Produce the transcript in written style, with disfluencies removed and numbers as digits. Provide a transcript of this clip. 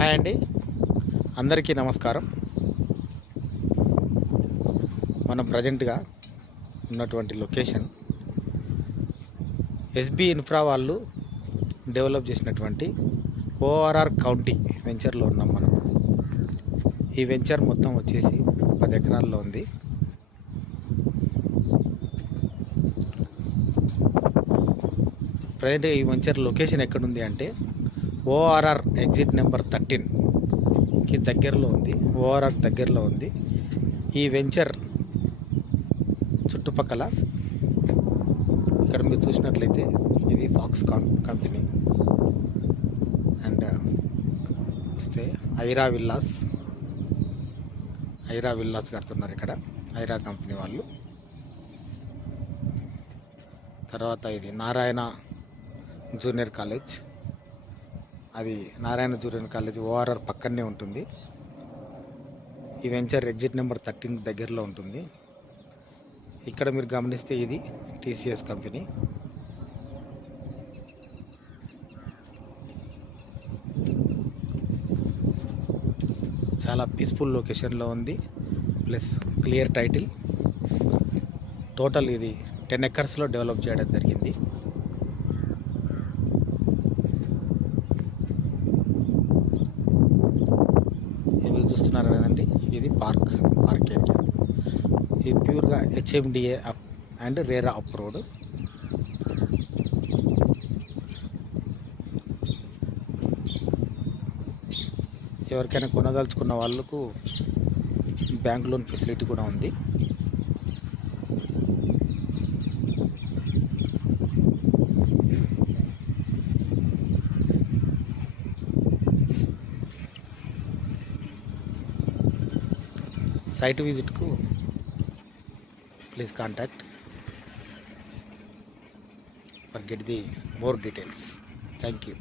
Hi అండి, అందరికీ నమస్కారం. మనం ప్రజెంట్గా ఉన్నటువంటి లొకేషన్ ఎస్బి ఇన్ఫ్రా వాళ్ళు డెవలప్ చేసినటువంటి ఓఆర్ఆర్ కౌంటీ వెంచర్లో ఉన్నాం మనం. ఈ వెంచర్ మొత్తం వచ్చేసి 10 ఎకరాల్లో ఉంది. ప్రజెంట్గా ఈ వెంచర్ లొకేషన్ ఎక్కడుంది అంటే ఓఆర్ఆర్ ఎగ్జిట్ నెంబర్ 13కి దగ్గరలో ఉంది. ఓఆర్ఆర్ దగ్గరలో ఉంది. ఈ వెంచర్ చుట్టుపక్కల ఇక్కడ మీరు చూసినట్లయితే ఇది ఫాక్స్కాన్ కంపెనీ అండ్ వస్తే ఐరా విల్లాస్ కడుతున్నారు ఇక్కడ, ఐరా కంపెనీ వాళ్ళు. తర్వాత ఇది నారాయణ జూనియర్ కాలేజ్, అది నారాయణ జూనియర్ కాలేజ్ ఓఆర్ఆర్ పక్కనే ఉంటుంది. ఈ వెంచర్ ఎగ్జిట్ నెంబర్ 13 దగ్గరలో ఉంటుంది. ఇక్కడ మీరు గమనిస్తే ఇది టీసీఎస్ కంపెనీ. చాలా పీస్ఫుల్ లొకేషన్లో ఉంది, ప్లస్ క్లియర్ టైటిల్. టోటల్ ఇది 10 ఎకర్స్లో డెవలప్ చేయడం జరిగింది. ఇవి చూస్తున్నారు కదండి, ఇది పార్క్ ఏరియా. ఇది ప్యూర్గా హెచ్ఎండిఏ అప్ అండ్ రేరా అప్ రోడ్. ఎవరికైనా కొనదలుచుకున్న వాళ్ళకు బ్యాంక్ లోన్ ఫెసిలిటీ కూడా ఉంది. సైట్ విజిట్కు please contact for get the more details. Thank you.